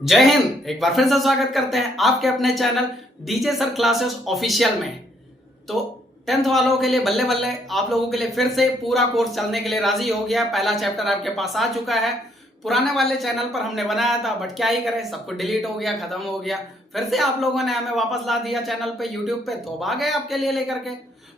जय हिंद। एक बार फिर से स्वागत करते हैं आपके अपने channel DJ sir classes official में। तो 10th वालों के लिए बल्ले बल्ले, आप लोगों के लिए फिर से पूरा कोर्स चलने के लिए राजी हो गया। पहला चैप्टर आपके पास आ चुका है। पुराने वाले चैनल पर हमने बनाया था, बट क्या ही करें, सब कुछ डिलीट हो गया, खत्म हो गया। फिर से आप लोगों ने हमें वापस ला दिया चैनल पे, यूट्यूब पे, तो अब आ गए आपके लिए लेकर के।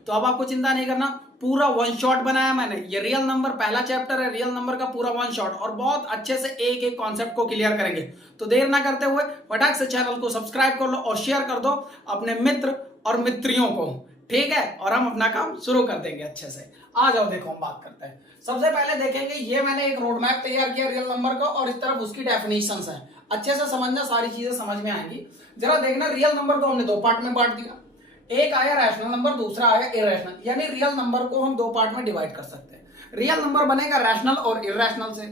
तो अब आपको चिंता नहीं करना, पूरा वन शॉट बनाया मैंने। ये रियल नंबर पहला चैप्टर है, रियल नंबर का पूरा वन शॉट, और बहुत अच्छे से एक एक कॉन्सेप्ट को क्लियर करेंगे। तो देर ना करते हुए फटाक से चैनल को सब्सक्राइब कर लो और शेयर कर दो अपने मित्र और मित्रियों को, ठीक है। और हम अपना काम शुरू कर देंगे अच्छे से। आ जाओ, देखो हम बात करते हैं। सबसे पहले देखेंगे, ये मैंने एक रोड मैप तैयार किया रियल नंबर का, और इस तरफ उसकी डेफिनेशंस है। अच्छे से समझना, सारी चीजें समझ में आएंगी। जरा देखना, रियल नंबर को हमने दो पार्ट में बांट दिया। एक आया रैशनल नंबर, दूसरा आया इरेशनल। यानी रियल नंबर को हम दो पार्ट में डिवाइड कर सकते हैं। रियल नंबर बनेगा रैशनल और इरेशनल से।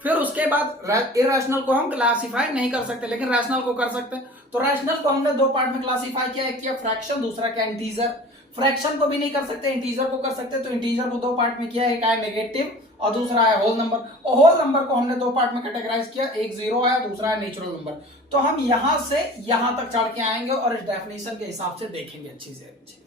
फिर उसके बाद इरेशनल को हम क्लासिफाई नहीं कर सकते, लेकिन रैशनल को कर सकते हैं। तो रैशनल को हमने दो पार्ट में क्लासिफाई किया, एक किया फ्रैक्शन, दूसरा क्या इंटीजर। फ्रैक्शन को भी नहीं कर सकते, इंटीजर को कर सकते, तो इंटीजर को दो पार्ट में किया, एक आया नेगेटिव और दूसरा आया होल नंबर। और होल नंबर को हमने दो पार्ट में कैटेगराइज किया, एक जीरो आया, दूसरा है नेचुरल नंबर। तो हम यहां से यहां तक चढ़ के आएंगे और इस डेफिनेशन के हिसाब से देखेंगे अच्छी से अच्छी।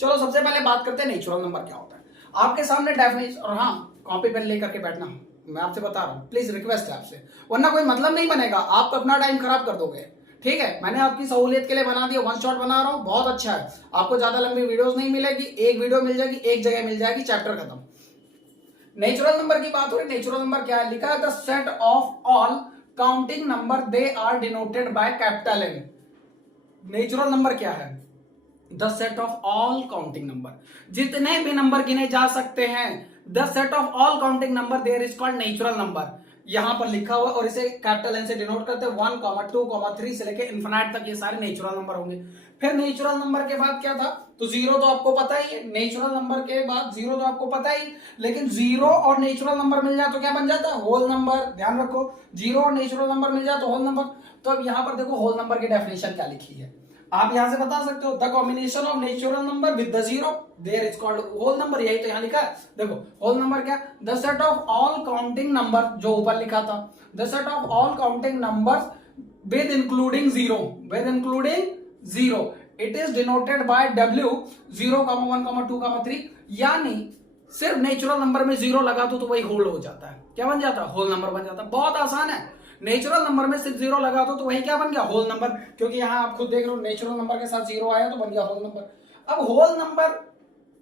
चलो सबसे पहले बात करते हैं नेचुरल नंबर क्या होता है। आपके सामने डेफिनेशन, और हाँ, कॉपी पेन लेकर के बैठना, मैं आपसे बता रहा हूं, प्लीज रिक्वेस्ट है आपसे, वरना कोई मतलब नहीं बनेगा, आप अपना टाइम खराब कर दोगे। ठीक है, मैंने आपकी सहूलियत के लिए बना दिया, वन शॉट बना रहा हूं, बहुत अच्छा है। आपको ज्यादा लंबी वीडियोस नहीं मिलेगी, एक वीडियो मिल जाएगी, एक जगह मिल जाएगी, चैप्टर खत्म। नेचुरल नंबर की बात हो रही, नेचुरल नंबर क्या है, लिखा है the set of all counting number they are denoted by capital N. Natural number क्या है, the set of all counting number, जितने भी नंबर गिने जा सकते हैं, the set of all counting number there is called natural number. यहां पर लिखा हुआ, और इसे कैपिटल एन से डिनोट करते हैं। 1, 2, 3 से लेके इन्फिनाइट तक ये सारे नेचुरल नंबर होंगे। फिर नेचुरल नंबर के बाद क्या था, तो जीरो तो आपको पता ही है। नेचुरल नंबर के बाद जीरो तो आपको पता ही, लेकिन जीरो और नेचुरल नंबर मिल जाए तो क्या बन जाता है, होल नंबर। ध्यान रखो, जीरो और नेचुरल नंबर मिल जाए तो होल नंबर। तो अब यहां पर देखो होल नंबर की डेफिनेशन क्या लिखी है, आप यहां से बता सकते हो, the combination of natural number with the zero there is called whole number. यही तो यहां लिखा है। देखो होल नंबर क्या, the set of all counting number, जो ऊपर लिखा था, the set of all counting numbers with including zero, with including zero, it is denoted by W 0, 1, 2, 3। यानी सिर्फ नेचुरल नंबर में जीरो लगा तो वही होल हो जाता है। क्या बन जाता है, होल नंबर बन जाता है। बहुत आसान है, नेचुरल नंबर में सिर्फ जीरो लगा दो तो वही क्या बन गया, होल नंबर। क्योंकि यहां आप खुद देख रहे हो, नेचुरल नंबर के साथ जीरो आया तो बन गया होल नंबर। अब होल नंबर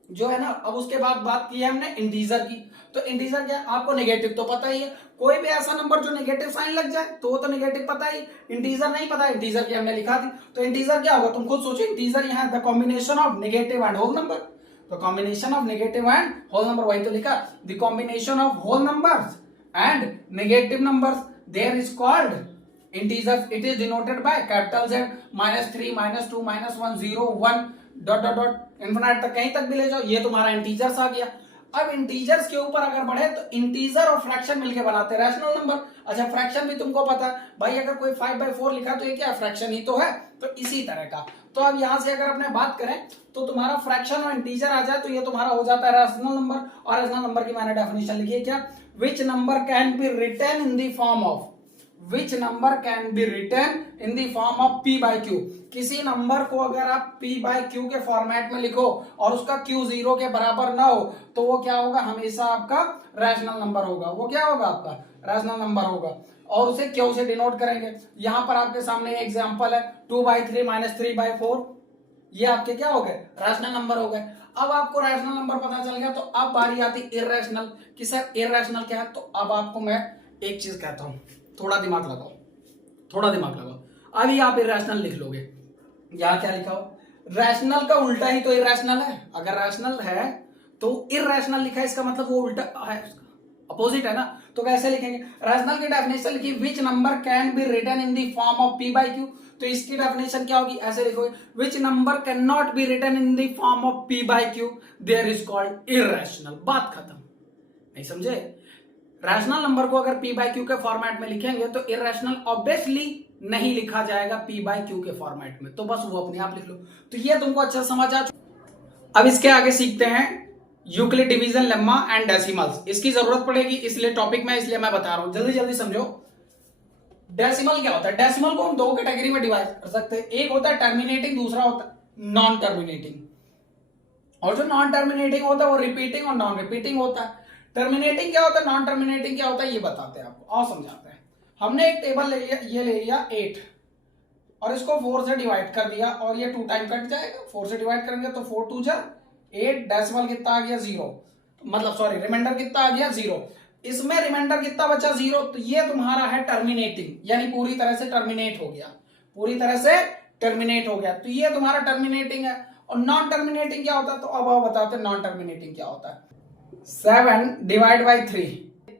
जो है ना, अब उसके बाद बात की है हमने इंटीजर की। तो इंटीजर क्या, आपको नेगेटिव तो पता ही है, कोई भी ऐसा नंबर जो नेगेटिव साइन लग जाए तो वो तो नेगेटिव पता ही। इंटीजर नहीं पता, इंटीजर की हमने लिखा थी। तो इंटीजर क्या होगा, तुम खुद सोचो। इंटीजर यहाँ the combination of negative and whole number, तो combination of negative and whole number, वही तो लिखा, the combination of whole numbers and negative numbers there is called integer. It is denoted by capital Z, -3, -2, -1, 0, 1, dot dot dot infinite तक, कहीं तक भी ले जाओ, ये तुम्हारा इंटीजर्स आ गया। अब इंटीजर्स के ऊपर अगर बढ़े तो इंटीजर और फ्रैक्शन मिलके बनाते हैं रैशनल नंबर। अच्छा, फ्रैक्शन भी तुमको पता है भाई, अगर कोई 5/4 लिखा तो ये क्या फ्रैक्शन ही तो है। तो इसी तरह का, तो अब यहां से अगर अपने बात करें तो तुम्हारा फ्रैक्शन और इंटीजर आ जाए तो ये तुम्हारा हो जाता है रैशनल नंबर। और रैशनल नंबर की मैंने डेफिनेशन लिखी है क्या, which number can be written in the form of, which number can be written in the form of p by q। किसी नंबर को अगर आप p by q के फॉर्मेट में लिखो और उसका q 0 के बराबर ना हो तो वो क्या होगा, हमेशा आपका रैशनल नंबर होगा। वो क्या होगा, आपका रैशनल नंबर होगा, और उसे q से डिनोट करेंगे। यहां पर आपके सामने एग्जांपल है 2/3 - 3/4, ये आपके क्या हो गए, रैशनल नंबर हो गए। अब आपको रैशनल नंबर पता चल गया, तो अब बारी आती इर्रेशनल कि सर इर्रेशनल क्या है। तो अब आपको मैं एक चीज कहता हूं, थोड़ा दिमाग लगाओ, थोड़ा दिमाग लगाओ। अभी आप इरेशनल लिख लोगे, यहां क्या लिखा हो, रैशनल का उल्टा ही तो इरेशनल है। अगर रैशनल है तो इरेशनल लिखा है, इसका मतलब वो उल्टा है, अपोजिट है ना। तो कैसे लिखेंगे, रैशनल की डेफिनेशन लिखी, which number can be written in the form of p by q। तो इसकी डेफिनेशन क्या होगी, ऐसे लिखोगे, which number can not be written in the form of p by q there is called irrational. बात खत्म, नहीं समझे। रैशनल नंबर को अगर p by q के फॉर्मेट में लिखेंगे तो इरेशनल ऑब्वियसली नहीं लिखा जाएगा p by q के फॉर्मेट में, तो बस वो अपने आप लिख लो। तो ये तुमको अच्छा समझ आ चुका। अब इसके आगे सीखते हैं Euclid division, lemma and decimals. इसकी जरूरत पड़ेगी इसलिए टॉपिक में, इसलिए मैं बता रहा हूं, जल्दी जल्दी समझो। डेसिमल क्या होता है? डेसिमल को हम दो कैटेगरी में डिवाइड कर सकते हैं, एक होता है टर्मिनेटिंग, दूसरा होता है नॉन टर्मिनेटिंग। और जो नॉन टर्मिनेटिंग होता है वो रिपीटिंग और नॉन रिपीटिंग होता है। टर्मिनेटिंग क्या होता है, नॉन टर्मिनेटिंग क्या होता है, ये बताते हैं आपको और समझाते हैं। हमने एक टेबल ले लिया, ये ले लिया 8 और इसको 4 से डिवाइड कर दिया और ये 2 टाइम कट जाएगा। 4 से डिवाइड करेंगे तो 4 2 जा 8, डेसिमल कितना आ गया 0, मतलब सॉरी रिमाइंडर कितना आ गया 0। इसमें रिमाइंडर कितना बचा 0, तो ये तुम्हारा है टर्मिनेटिंग, यानी पूरी तरह से टर्मिनेट हो गया, पूरी तरह से टर्मिनेट हो गया, तो ये तुम्हारा टर्मिनेटिंग है। और नॉन टर्मिनेटिंग क्या होता है, तो अब आप बताते हैं नॉन टर्मिनेटिंग क्या होता है। 7 डिवाइड बाई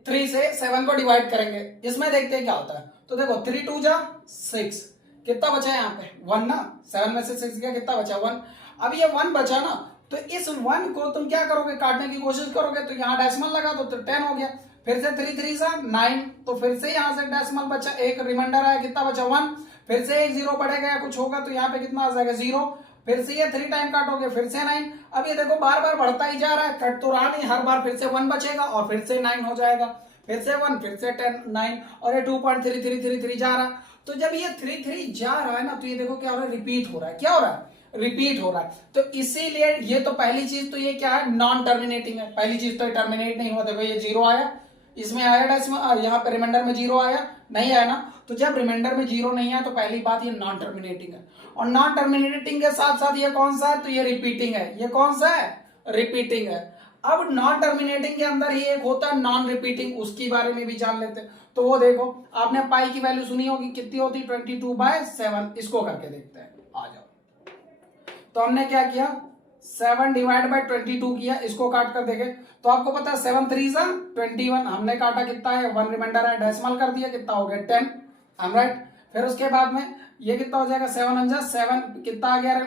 3 से 7 को डिवाइड करेंगे, इसमें देखते हैं क्या होता है। तो देखो 3 2 जा 6, कितना बचा यहाँ पे 1 ना, 7 में से 6 गया, कितना बचा 1। अब ये 1 बचा ना, तो इस 1 को तुम क्या करोगे, काटने की कोशिश करोगे, तो यहाँ डेसिमल लगा दो तो 10 हो गया। फिर से 3 3 सा 9, तो फिर से यहाँ से डेसिमल बचा, एक रिमाइंडर आया, कितना बचा 1। फिर से एक 0 पड़ेगा या कुछ होगा तो यहाँ पे कितना आ जाएगा 0। फिर से ये 3 टाइम काटोगे, फिर से 9। अब ये देखो बार बार बढ़ता ही जा रहा है, कट तो रहा नहीं, हर बार फिर से 1 बचेगा और फिर से 9 हो जाएगा, फिर से 1, फिर से 10 9 और ये 2.3333 जा रहा है। तो जब ये 3 3 जा रहा है ना, तो ये देखो क्या हो रहा है, रिपीट हो रहा है। क्या हो रहा है, रिपीट हो रहा है। तो इसीलिए ये तो पहली चीज, तो ये क्या है, नॉन टर्मिनेटिंग है। पहली चीज तो टर्मिनेट नहीं हुआ, देखो ये 0 आया, इसमें आया डेसिमल, यहाँ पे रिमाइंडर में 0 आया, नहीं आया ना। तो जब रिमाइंडर में 0 नहीं आया तो पहली बात ये नॉन टर्मिनेटिंग है। और नॉन टर्मिनेटिंग के साथ साथ ये कौन सा है, तो ये रिपीटिंग है। ये कौन सा है, रिपीटिंग है। अब नॉन टर्मिनेटिंग के अंदर ही एक होता है नॉन रिपीटिंग, उसके बारे में भी जान लेते हैं। तो वो देखो, आपने पाई की वैल्यू सुनी होगी, कितनी होती है 22/7। इसको करके देखते हैं, आ जाओ। तो हमने क्या किया, 7 डिवाइड बाई 22 किया, इसको काट कर देखे तो आपको पता है 7 3 सा 21, हमने काटा कितना है 1 रिमाइंडर है, डेसिमल कर दिया, कितना हो गया 10, राइट। फिर उसके बाद में ये कितना हो जाएगा 7 7, कितना आ गया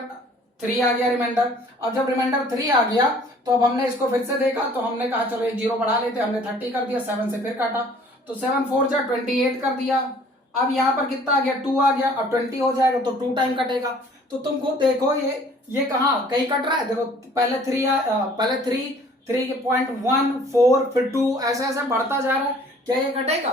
3 आ गया रिमाइंडर। अब जब रिमाइंडर 3 आ गया तो अब हमने इसको फिर से देखा, तो हमने कहा चलो एक 0 बढ़ा लेते, हमने 30 कर दिया, 7 से फिर काटा, तो 7 4 जा 28 कर दिया। अब यहाँ पर कितना आ गया 2 आ गया, अब 20 हो जाएगा तो 2 टाइम कटेगा। तो तुम खुद देखो ये कहाँ कहीं कट रहा है, देखो पहले 3.1 4 फिर 2 ऐसे ऐसे बढ़ता जा रहा है, क्या ये कटेगा,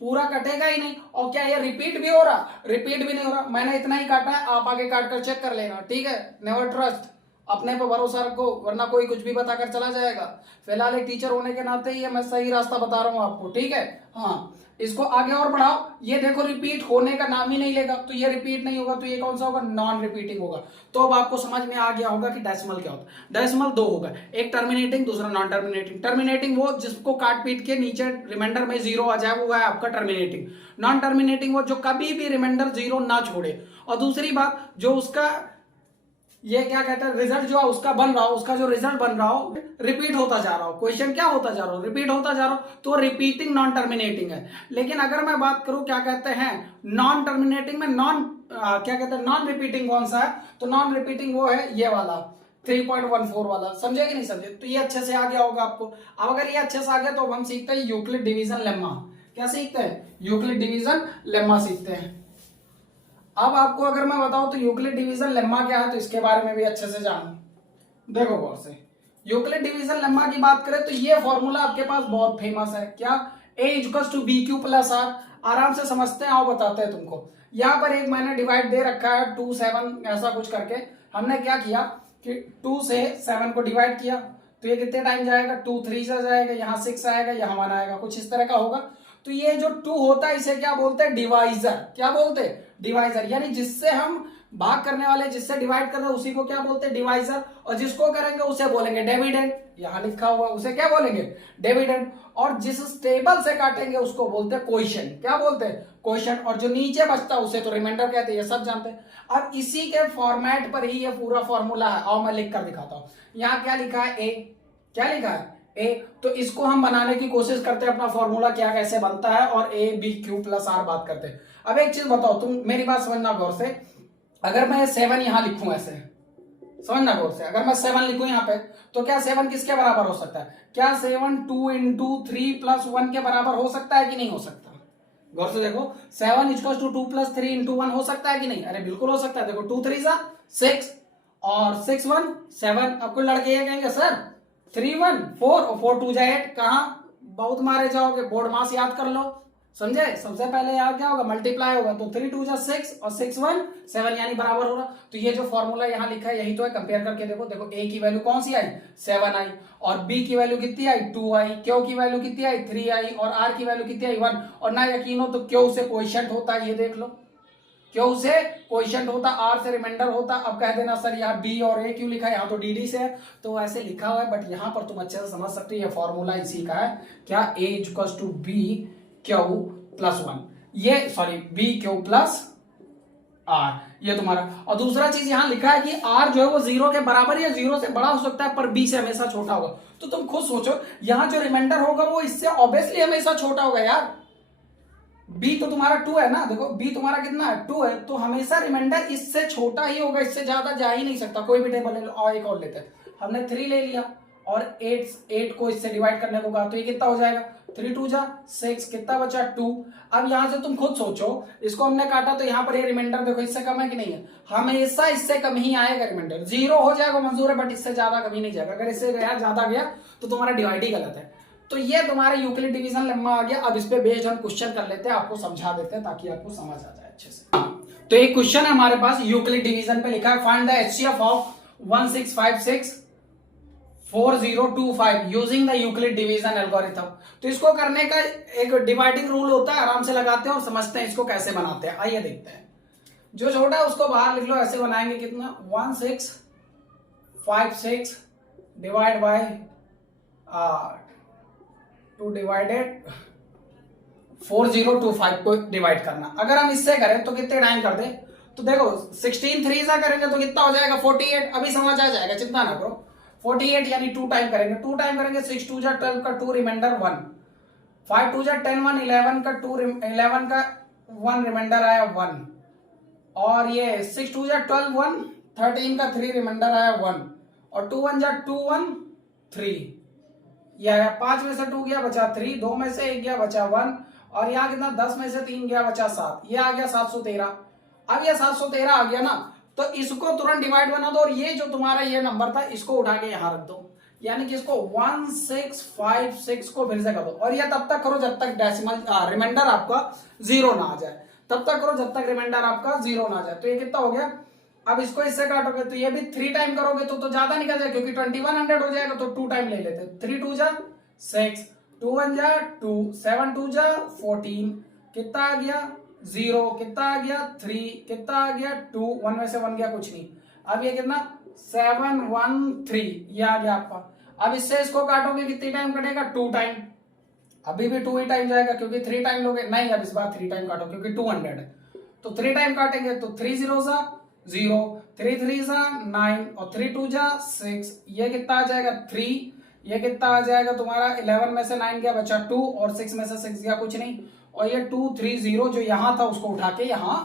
पूरा कटेगा ही नहीं। और क्या ये रिपीट भी हो रहा, रिपीट भी नहीं हो रहा। मैंने इतना ही काटा है, आप आगे काट कर चेक कर लेना, ठीक है। नेवर ट्रस्ट, अपने पे भरोसा रखो, वरना कोई कुछ भी बताकर चला जाएगा। फिलहाल एक टीचर होने के नाते ही मैं सही रास्ता बता रहा हूँ आपको, ठीक है। हाँ, इसको आगे और बढ़ाओ, ये देखो रिपीट होने का नाम ही नहीं लेगा, तो ये रिपीट नहीं होगा, तो ये कौन सा होगा, नॉन रिपीटिंग होगा। तो अब आपको समझ में आ गया होगा कि डेसिमल क्या होता है। डेसिमल दो होगा, एक टर्मिनेटिंग, दूसरा नॉन टर्मिनेटिंग। टर्मिनेटिंग वो जिसको काट पीट के नीचे रिमाइंडर में 0 आ जाए, वो है आपका टर्मिनेटिंग। नॉन टर्मिनेटिंग वो जो कभी भी रिमाइंडर 0 ना छोड़े। और दूसरी बात, जो उसका ये क्या कहते हैं, रिजल्ट जो है उसका बन रहा हो, उसका जो रिजल्ट बन रहा हो रिपीट होता जा रहा हो, क्वेश्चन क्या होता जा रहा हो, रिपीट होता जा रहा हो, तो रिपीटिंग नॉन टर्मिनेटिंग है। लेकिन अगर मैं बात करूं क्या कहते हैं नॉन टर्मिनेटिंग में, क्या कहते हैं नॉन रिपीटिंग कौन सा है, तो नॉन रिपीटिंग वो है ये वाला 3.14 वाला। समझे कि नहीं समझे, तो ये अच्छे से आ गया होगा आपको। अब अगर ये अच्छे से आ गया तो अब हम सीखते हैं यूक्लिड डिवीजन लेम्मा। क्या सीखते हैं, यूक्लिड डिवीजन लेम्मा सीखते हैं। अब आपको अगर मैं बताऊं तो यूक्लिड डिवीजन लेम्मा क्या है, तो इसके बारे में भी अच्छे से जानो। देखो गौर से, यूक्लिड डिवीजन लेम्मा की बात करें तो ये फॉर्मूला आपके पास बहुत फेमस है, क्या, a equals to b q plus r. आराम से समझते हैं, आओ बताते हैं तुमको। यहाँ पर एक मैंने डिवाइड दे रखा है 2 7 ऐसा कुछ करके। हमने क्या किया कि 2 से 7 को डिवाइड किया, तो ये कितने टाइम जाएगा, 2 3 से जाएगा, यहाँ 6 आएगा, यहाँ 1 आएगा, कुछ इस तरह का होगा। तो ये जो 2 होता है इसे क्या बोलते हैं, डिवाइजर। क्या बोलते हैं, डिवाइजर। यानी जिससे हम भाग करने वाले, जिससे डिवाइड कर रहे हैं उसी को क्या बोलते हैं, डिवाइजर। और जिसको करेंगे उसे बोलेंगे डिविडेंड, यहां लिखा हुआ उसे क्या बोलेंगे, डिविडेंड। और जिस टेबल से काटेंगे उसको बोलते हैं क्वोशिएंट। क्या बोलते हैं, क्वोशिएंट। और जो नीचे बचता है उसे तो रिमाइंडर कहते हैं, ये सब जानते हैं। अब इसी के फॉर्मेट पर ही ये पूरा फॉर्मूला है, और मैं लिख कर दिखाता हूं। यहाँ क्या लिखा है, ए, क्या लिखा है, ए। तो इसको हम बनाने की कोशिश करते हैं, अपना फॉर्मूला क्या कैसे बनता है, और a b q plus r बात करते हैं। अब एक चीज बताओ, तुम मेरी बात समझना गौर से। अगर मैं 7 यहां लिखूं ऐसे, समझना गौर से, अगर मैं 7 लिखूं यहां पे, तो क्या 7 किसके बराबर हो सकता है, क्या 7 2 इंटू 3 प्लस 1 के बराबर हो सकता है कि नहीं हो सकता। गौर से देखो, 7 इक्वल टू 2 प्लस 3 इंटू 1 हो सकता है कि नहीं, अरे बिल्कुल हो सकता है। देखो 2 3 6 और 6 1 7। अब कोई लड़के ये कहेंगे सर 3 1 4 और 4 2 8, कहां बहुत मारे जाओगे, बोर्ड मास याद कर लो, समझे? सबसे पहले यहाँ क्या होगा, मल्टीप्लाई होगा, तो 3 2 जा 6 और 6 1 7 यानी बराबर होगा। तो ये जो फॉर्मूला यहाँ लिखा है यही तो है, कंपेयर करके देखो। देखो ए की वैल्यू कौन सी आई, 7 आई, और बी की वैल्यू कितनी आई, 2 आई, क्यू की वैल्यू कितनी आई, 3 आई, और आर की वैल्यू कितनी आई, 1। और ना यकीन हो तो क्यू से क्वोशिएंट होता है, ये देख लो, क्यू से क्वोशिएंट होता, आर से रिमाइंडर होता। अब कह देना सर यहाँ बी और ए क्यों लिखा है, यहाँ तो डी से है, तो ऐसे लिखा हुआ है, बट यहाँ पर तुम अच्छे से समझ सकते हो ये फॉर्मूला इसी का है, क्या, a equals to b q plus 1, ये sorry b q plus r, ये तुम्हारा। और दूसरा चीज यहां लिखा है कि आर जो है वो 0 के बराबर या 0 से बड़ा हो सकता है, पर बी से हमेशा छोटा होगा। तो तुम खुद सोचो, यहां जो रिमाइंडर होगा वो इससे ऑब्वियसली हमेशा छोटा होगा यार। बी तो तुम्हारा 2 है ना, देखो बी तुम्हारा कितना है, 2 है, तो हमेशा रिमाइंडर इससे छोटा ही होगा, इससे ज्यादा जा ही नहीं सकता। कोई भी टेबल ले लो, और एक और लेते हैं, हमने 3 ले लिया और 8 को इससे डिवाइड करने को कहा, तो ये कितना हो जाएगा, 3 2 जा 6, कितना बचा 2। अब यहां से तुम खुद सोचो, इसको हमने काटा तो यहाँ पर ये रिमाइंडर देखो इससे कम है कि नहीं है, हमेशा इससे कम ही आएगा रिमाइंडर, 0 हो जाएगा मंजूर है, बट इससे ज्यादा कभी नहीं जाएगा। अगर इससे गया ज्यादा गया तो तुम्हारा डिवाइड ही गलत है। तो ये तुम्हारा यूक्लिड डिवीजन लेम्मा आ गया। अब इस पे बेस्ड हम क्वेश्चन कर लेते हैं, आपको समझा देते हैं ताकि आपको समझ आ जाए अच्छे से। तो एक क्वेश्चन है हमारे पास यूक्लिड डिवीजन पे लिखा है, find the HCF of 1656 4025 using the Euclid division algorithm. तो इसको करने का एक डिवाइडिंग रूल होता है, आराम से लगाते हैं और समझते हैं इसको कैसे बनाते हैं। आइए देखते हैं, जो छोटा है उसको बाहर लिख लो, ऐसे बनाएंगे, कितना 1656 डिवाइड बाय 2 डिवाइडेड 4025 को डिवाइड करना। अगर हम इससे करें तो कितने टाइम कर दे, तो देखो 16 3 से करेंगे तो कितना हो जाएगा 48, अभी समझ आ जाएगा, चिंता ना करो। 48 यानी 2 टाइम करेंगे, 2 टाइम करेंगे 6 2 जा 12 का 2 रिमाइंडर 1, 5 2 जा 10 1 11 का 2 11 का 1 रिमाइंडर आया 1, और ये 6 2 जा 12 1 13 का 3 रिमाइंडर आया 1, और 2 1 जा 2 1 3, ये आया 5 में से 2 गया बचा 3, 2 में से 1 गया बचा 1, और यहाँ कितना 10 में से 3 गया बचा 7, ये आ गया 713। अब ये 713 आ गया ना, तो इसको तुरंत डिवाइड बना दो, और ये जो तुम्हारा ये नंबर था इसको उठा के यहां रख दो, यानी कि इसको 1656 को फिर से कर दो, और ये तब तक करो जब तक डेसिमल रिमाइंडर आपका 0 ना आ जाए, तब तक करो जब तक रिमाइंडर आपका 0 ना आ जाए। तो ये कितना हो गया, अब इसको इससे काटोगे तो ये भी 3 टाइम करोगे तो ज्यादा निकल जाए, क्योंकि 2100 हो जाएगा, तो 2 टाइम ले लेते, 3 2 जा 6, 2 1 जा 2, 7 2 जा 14, कितना आ गया 0, कितना आ गया 3, कितना आ गया 2, 1 में से 1 गया कुछ नहीं। अब ये कितना 713, ये आ गया आपका। अब इससे इसको काटोगे कितनी टाइम कटेगा, 2 टाइम, अभी भी 2 ही टाइम जाएगा, क्योंकि 3 टाइम लोगे नहीं, अब इस बार 3 टाइम काटो क्योंकि 200 है, तो 3 टाइम काटेंगे तो 3 0 सा 0, 3 3 सा 9, और 3 2 जा 6, ये कितना आ जाएगा 3, ये कितना आ जाएगा तुम्हारा 11 में से 9 गया बचा 2, और 6 में से 6 गया कुछ नहीं, और ये 2 3 0 जो यहां था उसको उठा के यहां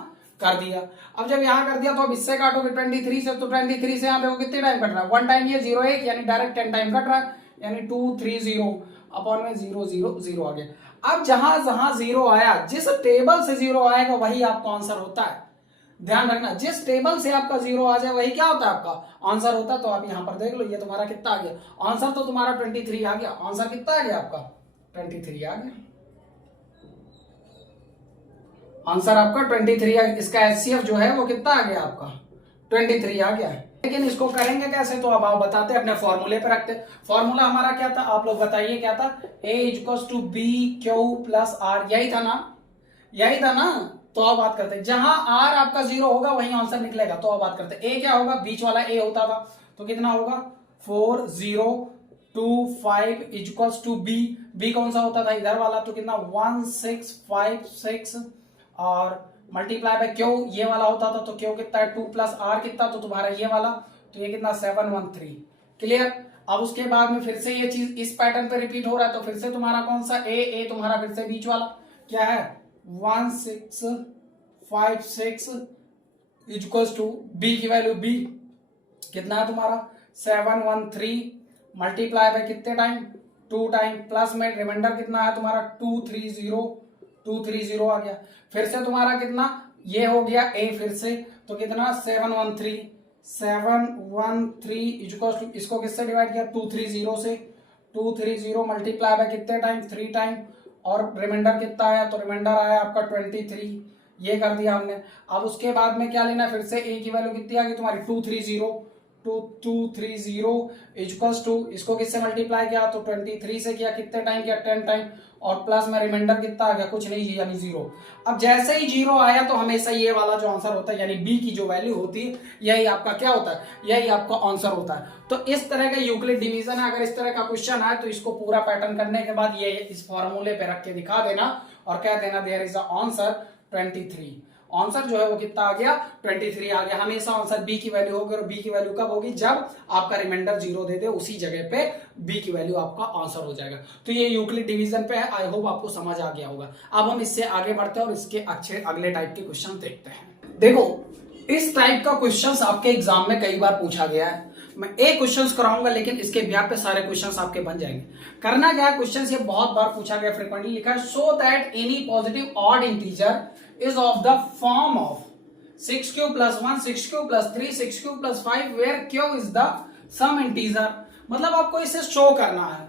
कर दिया। अब जब यहां कर दिया तो अब इससे काटोगे 23 से, तो 23 से यहां देखो कितने टाइम कट रहा है, 1 टाइम, ये 0 1 यानी डायरेक्ट 10 टाइम कट रहा है, यानी 2 3 0 अपॉन में 0 0 0 आ गया। अब जहां जहां 0 आया, जिस टेबल से 0 आएगा वही आपका आंसर होता है, ध्यान रखना, जिस टेबल से आपका 0 आ जाए वही क्या होता है आपका आंसर होता है। तो आप यहां पर देख लो, ये तुम्हारा कितना आ गया आंसर, तो तुम्हारा 23 आ गया, आंसर कितना आ गया आपका 23 आ गया, आंसर आपका 23 आ गया। इसका एचसीएफ जो है वो कितना आ गया आपका 23 आ गया। लेकिन इसको करेंगे कैसे, तो अब आप बताते अपने फॉर्मूले पे रखते। फॉर्मूला हमारा क्या था, आप लोग बताइए क्या था, a equals to b q plus r, यही था ना, यही था ना। तो अब बात करते हैं, जहां आर आपका 0 होगा वहीं आंसर निकलेगा। तो अब बात करते हैं, ए क्या होगा, बीच वाला ए होता था, तो कितना होगा 4 0 2 5 इक्वल्स टू बी, बी कौन सा होता था इधर वाला, तो कितना 1 6 5 6, और मल्टीप्लाई बाय क्यू ये वाला होता था, तो क्यू कितना है 2 प्लस आर कितना, तो तुम्हारा ये वाला, तो ये कितना 713। क्लियर। अब उसके बाद में फिर से ये चीज इस पैटर्न पे रिपीट हो रहा है, तो फिर से तुम्हारा कौन सा ए तुम्हारा फिर से बीच वाला क्या है 1 6 5 6 इक्वल्स टू बी की वैल्यू बी कितना है तुम्हारा 713, मल्टीप्लाई बाय कितने टाइम 2 टाइम, प्लस में रिमाइंडर कितना है तुम्हारा 230 आ गया। फिर से तुम्हारा कितना ये हो गया ए, फिर से तो कितना 713 इक्वल्स टू, इसको किससे डिवाइड किया 230 से, 230 मल्टीप्लाई बाय कितने टाइम 3 टाइम, और रिमाइंडर कितना आया, तो रिमाइंडर आया आपका 23, ये कर दिया हमने। अब उसके बाद में क्या लेना, फिर से ए की वैल्यू कितनी आ गई तुम्हारी 230 इक्वल्स टू, इसको किससे मल्टीप्लाई किया, तो 23 से किया, कितने टाइम किया, 10 टाइम, और प्लस में रिमाइंडर कितना आ गया, कुछ नहीं, यानी 0। अब जैसे ही 0 आया तो हमेशा ये वाला जो आंसर होता है यानी बी की जो वैल्यू होती है यही आपका क्या होता है, यही आपका आंसर होता है। तो इस तरह का यूक्लिड डिवीजन है। अगर इस तरह का क्वेश्चन आए तो इसको पूरा पैटर्न करने के बाद ये इस फॉर्मूले पे रख के दिखा देना और कह देना there is the answer 23। Answer जो है वो कितना आ गया, 23 आ गया। हमेशा आंसर बी की वैल्यू होगी, और बी की वैल्यू कब होगी, जब आपका रिमाइंडर 0 दे दे, उसी जगह पे बी की वैल्यू आपका आंसर हो जाएगा। तो ये यूक्लिड डिवीजन पे है। आई होप आपको समझ आ गया होगा। अब हम इससे आगे बढ़ते हैं और इसके अच्छे अगले टाइप के क्वेश्चन देखते हैं। देखो, इस टाइप का क्वेश्चन आपके एग्जाम में कई बार पूछा गया है। मैं एक क्वेश्चन कराऊंगा लेकिन इसके ब्याह पे सारे क्वेश्चंस आपके बन जाएंगे। करना क्या है, क्वेश्चन ये बहुत बार पूछा गया, फ्रीक्वेंटली लिखा है, so that any positive odd integer is of the form of 6q plus 1, 6q plus 3, 6q plus 5 where q is the sum integer। मतलब आपको इसे शो करना है,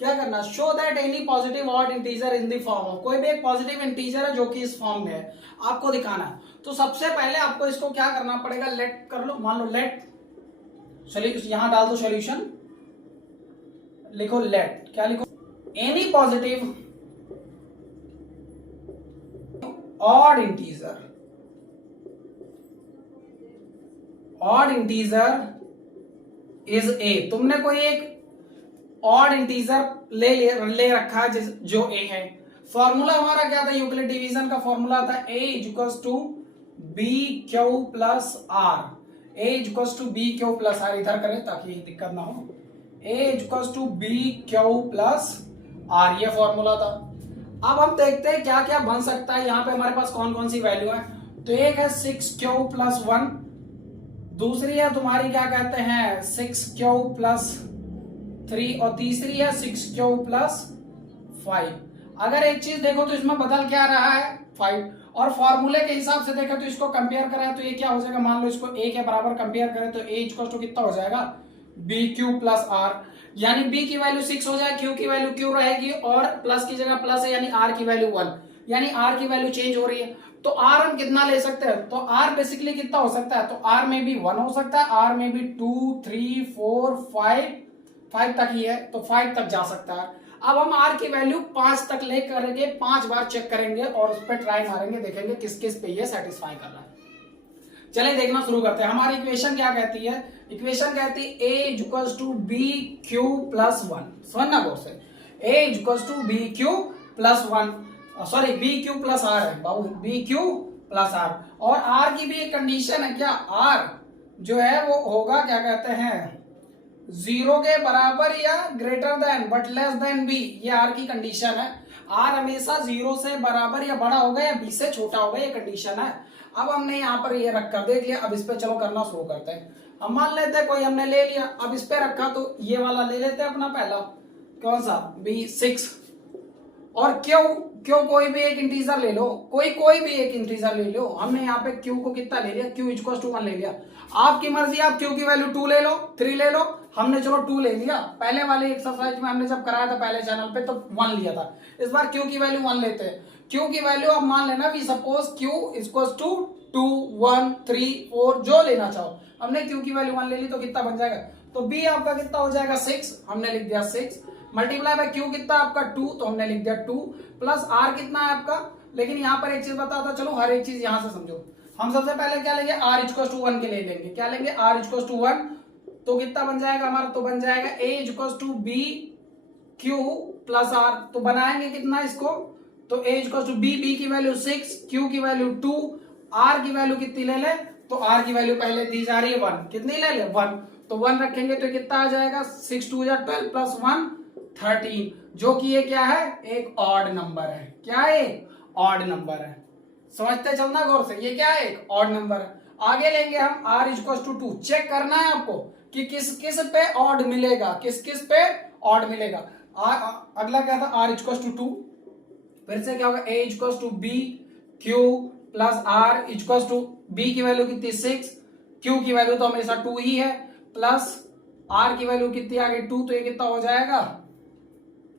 क्या करना, show that any positive odd integer in the form of, कोई भी एक पॉजिटिव इंटीजर है जो कि इस फॉर्म में है, आपको दिखाना है। तो सबसे पहले आपको इसको क्या करना पड़ेगा, लेट कर लो, मान लो लेट, यहां डाल दो सॉल्यूशन, लिखो लेट, क्या लिखो, any positive odd integer is a. तुमने कोई एक ऑड इंटीजर ले रखा है जो ए है। फॉर्मूला हमारा क्या था, यूक्लिड डिवीजन का फॉर्मूला था a equals to b q plus r, a equals to b q plus r, इधर करें ताकि दिक्कत ना हो, a equals to b q plus r, ये फॉर्मूला था। अब हम देखते हैं क्या क्या बन सकता है। यहाँ पे हमारे पास कौन कौन सी वैल्यू है, तो एक है 6q प्लस 1, दूसरी है तुम्हारी क्या कहते हैं 6q प्लस 3, और तीसरी है 6q प्लस 5। अगर एक चीज देखो तो इसमें बदल क्या रहा है 5, और फॉर्मूले के हिसाब से देखा तो इसको कंपेयर करें तो ये क्या हो जाएगा, मान लो इसको a के बराबर कंपेयर करें तो a इक्वल टू कितना हो जाएगा, bq प्लस r, यानी b की वैल्यू 6 हो जाए, q की वैल्यू q रहेगी, और प्लस की जगह प्लस है, यानी r की वैल्यू 1, यानी r की वैल्यू चेंज हो रही है। तो r हम कितना ले सकते हैं, तो r बेसिकली कितना हो सकता है, तो r में भी 1 हो सकता है, r में भी 2, 3, 4, 5 तक ही है, तो 5 तक जा सकता है। अब हम r की वैल्यू 5 तक ले करके 5 बार चेक करेंगे और उस पर ट्राई मारेंगे, देखेंगे किस किस पे ये सेटिस्फाई कर रहा है। चलिए देखना शुरू करते हैं। हमारी इक्वेशन क्या कहती है, इक्वेशन कहती है a equals to b q plus 1, समझना गौर से, a equals to b q plus 1, sorry b q plus r है बाबू, बी क्यू प्लस आर, और आर की भी एक कंडीशन है, क्या, आर जो है वो होगा क्या कहते हैं 0 के बराबर या greater than but less than b, ये आर की कंडीशन है। आर हमेशा 0 से बराबर या बड़ा होगा या बी से छोटा होगा, ये कंडीशन है। अब हमने यहाँ पर ये रखकर देख लिया, अब इस पे चलो करना शुरू करते हैं। अब मान लेते हैं कोई हमने ले लिया, अब इस पे रखा तो ये वाला ले लेते हैं अपना पहला, कौन सा, b6, और क्यों क्यों कोई भी एक इंटीजर ले लो, कोई भी एक इंटीजर ले लो। हमने यहाँ पे q को कितना ले लिया, q इक्वल टू 1 ले लिया। आपकी मर्जी, आप q की वैल्यू 2 ले लो, 3 ले लो, हमने चलो 2 ले लिया। पहले वाले एक्सरसाइज में हमने जब कराया था पहले चैनल पे तो 1 लिया था, इस बार q की वैल्यू 1 लेते हैं। q की वैल्यू अब मान लेना we suppose q equal to 2, 1, 3, 4 जो लेना चाहो। हमने q की वैल्यू 1 ले ली तो कितना बन जाएगा, तो b आपका कितना हो जाएगा 6, हमने लिख दिया 6, मल्टीप्लाई बाय q कितना आपका 2, तो हमने लिख दिया 2, प्लस r कितना है आपका। लेकिन यहाँ पर एक चीज बताता, चलो हर एक चीज यहां से समझो। हम सबसे पहले क्या लेंगे, r इक्वल टू 1 के ले लेंगे, क्या लेंगे, r इक्वल टू 1, तो कितना बन जाएगा हमारा, तो बन जाएगा a equal to b q plus r, तो बनाएंगे कितना इसको, तो a इक्वल टू b की वैल्यू 6, q की वैल्यू 2, r की वैल्यू कितनी ले ले, तो r की वैल्यू पहले दी जा रही है 1, कितनी ले ले 1, तो 1 रखेंगे तो कितना आ जाएगा 6 2 12 प्लस 1 13, जो कि ये क्या है, एक ऑड नंबर है। क्या है, ऑड नंबर है, समझते चलना गौर से, ये क्या है, एक ऑड नंबर है। आगे लेंगे हम r इक्वल टू 2, चेक करना है आपको कि किस किस पे ऑड मिलेगा, किस किस पे ऑड मिलेगा। अगला क्या था, r इक्वल टू 2, फिर से क्या होगा, a equal to b q plus r equal to b की वैल्यू कितनी 6, q की वैल्यू तो हमेशा 2 ही है, प्लस r की वैल्यू कितनी आ गई 2, तो ये कितना हो जाएगा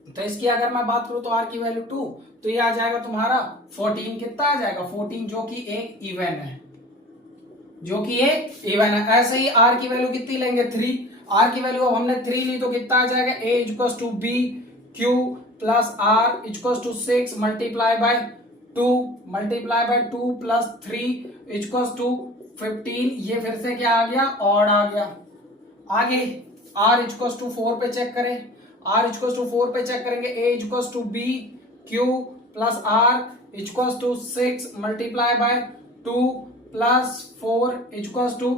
तो इसकी अगर मैं बात करूं तो आर की वैल्यू 2, तो ये आ जाएगा तुम्हारा 14। कितना आ जाएगा 14, जो कि एक इवन है, जो कि एक इवन है। ऐसे ही आर की वैल्यू कितनी लेंगे 3, आर की वैल्यू अब हमने 3 ली तो कितना आ जाएगा a equals to b q plus r equals to 6 multiply by 2 plus 3 equals to 15। ये फिर से क्या आ गया, ऑड आ गया। आगे आर इक्वल्स टू 4 पे चेक करें, आर इक्वल्स टू 4 पे चेक करेंगे, a equals to b q plus r equals to 6 multiply by 2 plus 4 equals to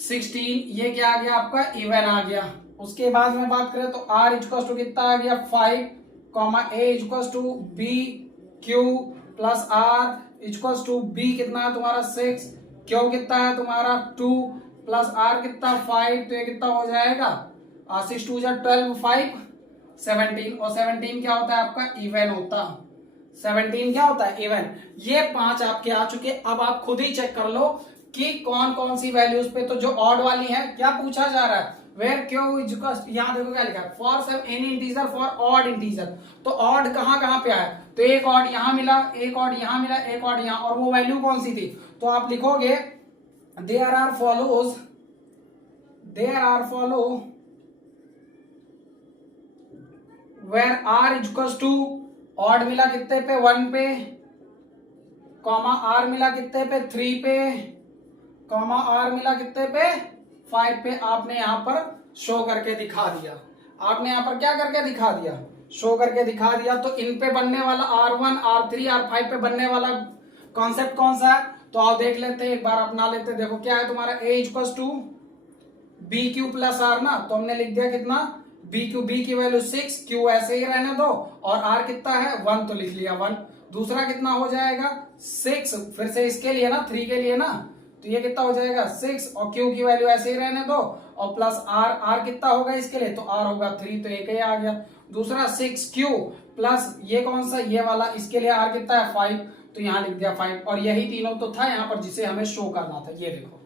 16। ये क्या आ गया आपका, इवन आ गया। उसके बाद में बात करें तो आर इक्वल्स टू कितना आ गया 5 comma a equals to b q plus r equals to b कितना है तुम्हारा 6, क्यू कितना है तुम्हारा 2 प्लस आर कितना 5, तो ये कितना हो जाएगा 6 2 12 5 17। और 17 क्या होता है आपका, इवन होता। 17 क्या होता है, इवन। ये 5 आपके आ चुके। अब आप खुद ही चेक कर लो कि कौन कौन सी वैल्यूज पे, तो जो ऑड वाली है क्या पूछा जा रहा है, वेयर क्यू इज यहाँ देखो क्या लिखा है, for some any integer for odd integer. तो ऑड कहाँ कहाँ पे आया, तो एक ऑड यहां मिला, एक ऑड यहां मिला, एक ऑड यहां, और वो वैल्यू कौन सी थी, तो आप लिखोगे there are follow where are equals to, odd मिला कितने पे 1 पे, कॉमा आर मिला कितने पे 3 पे, कॉमा आर मिला कितने पे 5 पे। आपने यहां पर शो करके दिखा दिया, आपने यहां पर क्या करके दिखा दिया, शो करके दिखा दिया। तो इन पे बनने वाला R1 R3 R5 पे बनने वाला कॉन्सेप्ट कौन सा है, तो आओ देख लेते हैं, एक बार अपना लेते हैं। देखो क्या है तुम्हारा A equals to b q plus r ना, तो हमने लिख दिया कितना बी क्यू, बी की वैल्यू 6, क्यू ऐसे ही रहने दो, और आर कितना है 1, तो लिख लिया 1। दूसरा कितना हो जाएगा 6, फिर से इसके लिए ना 3 के लिए ना, तो ये कितना हो जाएगा 6, और क्यू की वैल्यू ऐसे ही रहने दो, और प्लस आर, आर कितना होगा इसके लिए, तो आर होगा 3, तो एक ही आ गया। दूसरा 6Q प्लस ये कौन सा, ये वाला, इसके लिए आर कितना है 5, तो यहां लिख दिया 5। और यही तीनों तो था यहाँ पर जिसे हमें शो करना था। ये देखो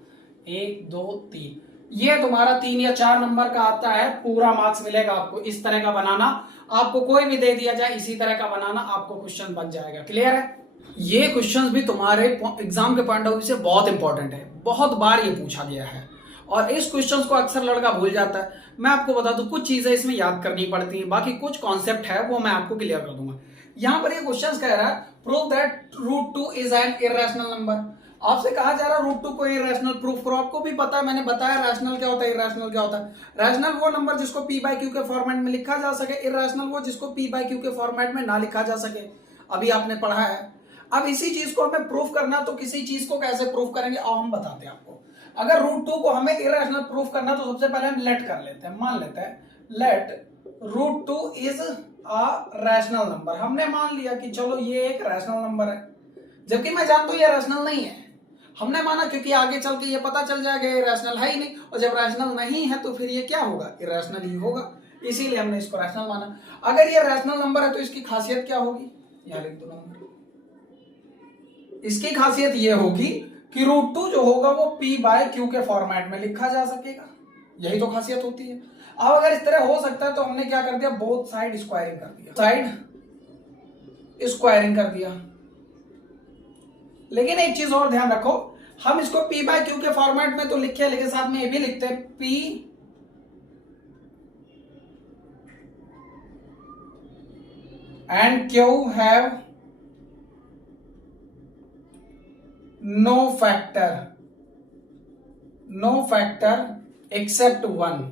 1 2 3, ये तुम्हारा 3 या 4 नंबर का आता है, पूरा मार्क्स मिलेगा आपको। इस तरह का बनाना, आपको कोई भी दे दिया जाए इसी तरह का बनाना, आपको क्वेश्चन बन जाएगा। क्लियर है। ये क्वेश्चंस भी तुम्हारे एग्जाम के पॉइंट ऑफ व्यू से बहुत इंपॉर्टेंट है, बहुत बार ये पूछा गया है, और इस क्वेश्चंस को अक्सर लड़का भूल जाता है। मैं आपको बता दूं कुछ चीजें इसमें याद करनी पड़ती हैं, बाकी कुछ कॉन्सेप्ट है वो मैं आपको क्लियर कर दूंगा। यहां पर ये क्वेश्चन कह रहा है prove that √2 is an irrational number. आपसे कहा जा रहा है √2 को इरेशनल प्रूफ करो। आपको भी पता है, मैंने बताया रैशनल क्या होता है, इरेशनल क्या होता है। रैशनल वो नंबर जिसको p/q के फॉर्मेट में लिखा जा सके, इरेशनल वो जिसको p/q के फॉर्मेट में ना लिखा जा सके। अभी आपने पढ़ा है। अब इसी चीज को हमें प्रूफ करना, तो किसी चीज को कैसे प्रूफ करेंगे और हम बताते हैं आपको। अगर √2 को हमें इरेशनल प्रूफ करना, तो सबसे पहले हम लेट कर लेते हैं, मान लेते हैं let √2 is a rational number. हमने मान लिया कि चलो ये एक रैशनल नंबर है, जबकि मैं जानता हूं ये रैशनल नहीं है। हमने माना क्योंकि आगे चल के ये पता चल जाएगा ये रैशनल है ही नहीं, और जब रैशनल नहीं है तो फिर ये क्या होगा, इरेशनल ही होगा, इसीलिए हमने इसको रैशनल माना। अगर ये रैशनल नंबर है तो इसकी खासियत क्या होगी, यहां लिख दो नंबर। इसकी खासियत ये होगी कि √2 जो होगा वो p/q के फॉर्मेट में लिखा जा सकेगा, यही तो खासियत होती है। अब अगर इस तरह हो सकता है तो हमने क्या कर दिया, बोथ साइड स्क्वायरिंग कर दिया, साइड स्क्वायरिंग कर दिया। लेकिन एक चीज और ध्यान रखो, हम इसको p/q के फॉर्मेट में तो लिखे, लेकिन साथ में ये भी लिखते हैं p and q have no factor except 1,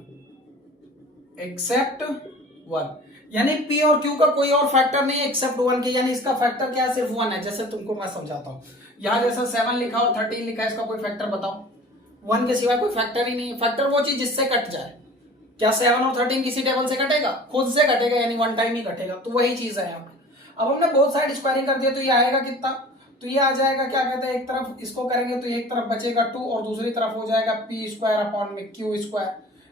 यानी p और q का कोई और फैक्टर नहीं है एक्सेप्ट 1 के, यानी इसका फैक्टर क्या है, सिर्फ 1 है। जैसे तुमको मैं समझाता हूं, यहां जैसा 7 लिखा और 13 लिखा है, इसका कोई फैक्टर बताओ। 1 के सिवाय कोई फैक्टर ही नहीं है। फैक्टर वो चीज जिससे कट जाए। क्या 7 और 13 किसी टेबल से कटेगा, खुद से कटेगा, यानी 1 टाइम ही कटेगा, तो वही चीज है यहाँ पे। अब हमने बोथ साइड स्क्वायरिंग कर दिया, तो ये आएगा कितना, तो ये आ जाएगा क्या कहते हैं, एक तरफ इसको करेंगे तो एक तरफ बचेगा 2 और दूसरी तरफ हो जाएगा p²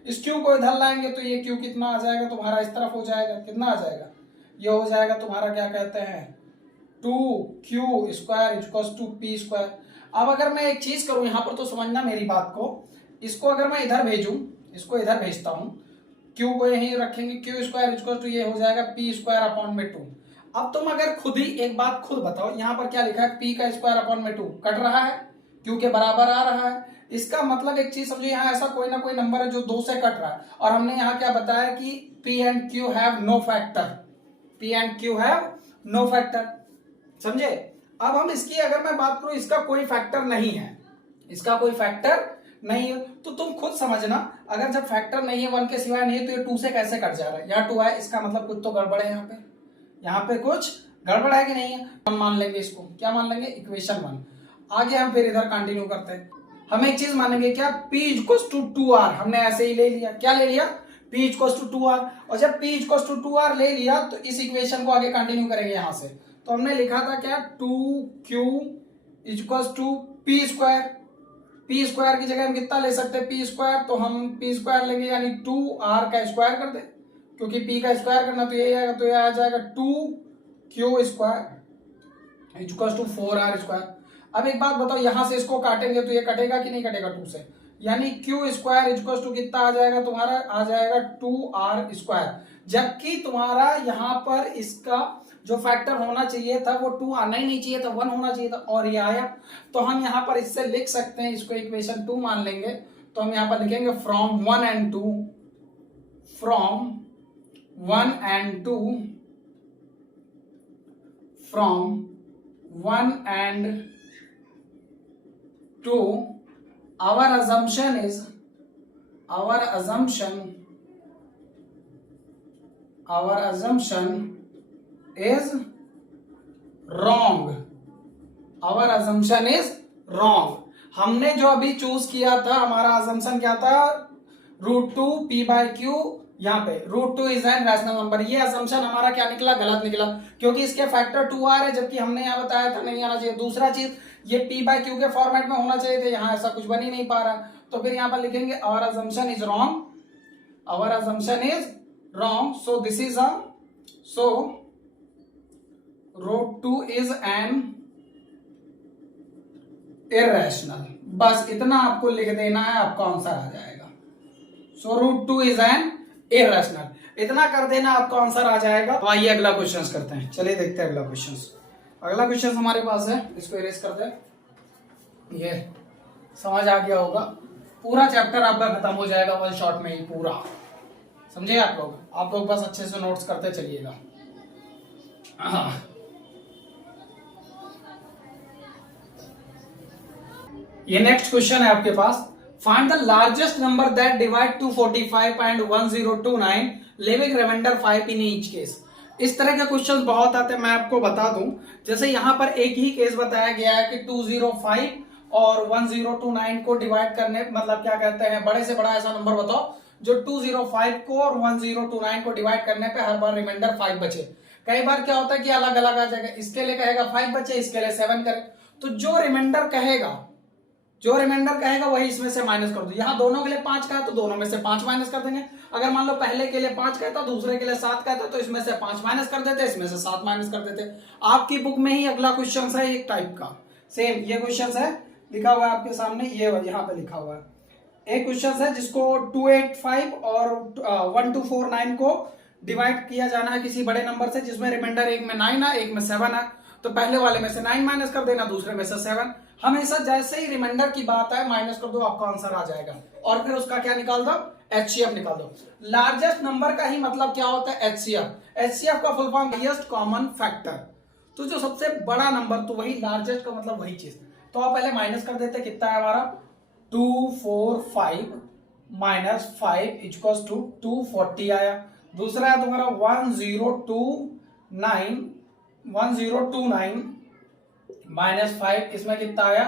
इस q को इधर लाएंगे तो ये q कितना आ जाएगा तुम्हारा, इस तरफ हो जाएगा, कितना आ जाएगा, ये हो जाएगा तुम्हारा क्या कहते हैं 2q² = p²। अब अगर मैं एक चीज करूं यहां पर, तो समझना मेरी बात को, इसको अगर मैं इधर भेजूं, इसको इधर भेजता हूं, क्यू को यहीं रखेंगे, क्यू स्क्वायर इक्वल टू ये हो जाएगा पी स्क्वायर अपॉन में 2। अब तुम अगर खुद ही एक बात खुद बताओ, यहाँ पर क्या लिखा है, पी का स्क्वायर अपॉन में 2 कट रहा है, क्यू के बराबर आ रहा है। इसका मतलब एक चीज समझो, यहाँ ऐसा कोई ना कोई नंबर है जो 2 से कट रहा है, और हमने यहाँ क्या बताया कि p and q have no factor, p and q have no factor, समझे। अब हम इसकी अगर मैं बात करूं, इसका कोई फैक्टर नहीं है, इसका कोई फैक्टर नहीं है, तो तुम खुद समझना, अगर जब फैक्टर नहीं है 1 के सिवाय नहीं है, तो ये 2 से कैसे कट जा रहा है। यहाँ 2 है, इसका मतलब कुछ तो गड़बड़ है, यहाँ पे कुछ गड़बड़ है कि नहीं है। हम मान लेंगे इसको, क्या मान लेंगे, इक्वेशन 1। आगे हम फिर इधर कंटिन्यू करते हैं। हम एक चीज मानेंगे क्या, P इक्वल्स टू 2R, हमने ऐसे ही ले लिया, क्या ले लिया, P इक्वल्स टू 2R। और जब P इक्वल्स टू 2R ले लिया, तो इस इक्वेशन को आगे कंटिन्यू करेंगे यहां से। तो हमने लिखा था क्या, 2Q equals to P square. P square की जगह हम कितना ले सकते हैं, P स्क्वायर, तो हम P स्क्वायर लेंगे, यानी 2R का स्क्वायर कर दे, क्योंकि P का स्क्वायर करना तो यही आएगा, तो ये आ जाएगा 2Q square equals to 4R square. अब एक बात बताओ, यहां से इसको काटेंगे तो ये कटेगा कि नहीं कटेगा 2 से, यानी क्यू स्क्वायर इक्वल्स टू कितना आ जाएगा तुम्हारा, आ जाएगा 2R स्क्वायर। जबकि तुम्हारा यहां पर इसका जो फैक्टर होना चाहिए था वो 2 आना ही नहीं चाहिए था, 1 होना चाहिए था, और ये आया। तो हम यहां पर इससे लिख सकते हैं, इसको इक्वेशन 2 मान लेंगे। तो हम यहां पर लिखेंगे from 1 and 2, from 1 and 2, from 1 and 2, our assumption is wrong, our assumption is wrong। हमने जो अभी चूज किया था, हमारा assumption क्या था, √2 P by Q, यहाँ पे √2 इज एन रैशनल नंबर। ये assumption हमारा क्या निकला, गलत निकला, क्योंकि इसके फैक्टर 2R है, जबकि हमने यहाँ बताया था नहीं आना चाहिए। दूसरा चीज, ये P by Q के फॉर्मेट में होना चाहिए थे, यहाँ ऐसा कुछ बन ही नहीं पा रहा। तो फिर यहाँ पर लिखेंगे our assumption is wrong, our assumption is wrong, so this is a, so √2 is an irrational। बस इतना आपको लिख देना है, आपका आंसर आ जाएगा। सो √2 is an irrational, इतना कर देना, आपका आंसर आ जाएगा। तो आइए अगला क्वेश्चन करते हैं, चलिए देखते हैं अगला क्वेश्चन। अगला क्वेश्चन हमारे पास है, इसको इरेज करते हैं। ये समझ आ गया होगा, पूरा चैप्टर आपका खत्म हो जाएगा 1 शॉट में ही पूरा, समझे आप लोग बस अच्छे से नोट्स करते चलिएगा। ये नेक्स्ट क्वेश्चन है आपके पास, find the largest number that divide 245 and 1029 leaving remainder 5 in each case. इस तरह के क्वेश्चन बहुत आते हैं, मैं आपको बता दूं। जैसे यहाँ पर एक ही केस बताया गया है कि 205 और 1029 को डिवाइड करने, मतलब क्या कहते हैं, बड़े से बड़ा ऐसा नंबर बताओ जो 205 को और 1029 को डिवाइड करने पे हर बार रिमाइंडर 5 बचे। कई बार क्या होता है कि अलग अलग आ जाएगा, इसके लिए कहेगा 5 बचे, इसके लिए 7 करे। तो जो रिमाइंडर कहेगा वही इसमें से माइनस कर दो। यहाँ दोनों के लिए 5 का है तो दोनों में से 5 माइनस कर देंगे। अगर मान लो पहले के लिए 5 का था, दूसरे के लिए 7 का था, तो इसमें से 5 माइनस कर देते, इसमें से 7 माइनस कर देते। आपकी बुक में ही अगला क्वेश्चन है एक टाइप का, सेम ये क्वेश्चन है, लिखा हुआ है आपके सामने, ये यहाँ पे लिखा हुआ है। एक क्वेश्चन है जिसको 285 और 1249 को डिवाइड किया जाना है किसी बड़े नंबर से, जिसमें रिमाइंडर एक में 9 है, एक में 7 है। तो पहले वाले में से 9 माइनस कर देना, दूसरे में से 7। हमेशा जैसे ही रिमाइंडर की बात है माइनस कर दो, आपका आंसर आ जाएगा। और फिर उसका क्या निकाल दो, एचसीएफ निकाल दो। लार्जेस्ट नंबर का ही मतलब क्या होता है, एचसीएफ। एचसीएफ का full form highest common factor. तो जो सबसे बड़ा नंबर, तो वही लार्जेस्ट का मतलब वही चीज। तो आप पहले माइनस कर देते, कितना है हमारा 245 माइनस 5 इक्वल्स टू 240 आया। दूसरा है तुम्हारा 1029 माइनस 5, इसमें कितना आया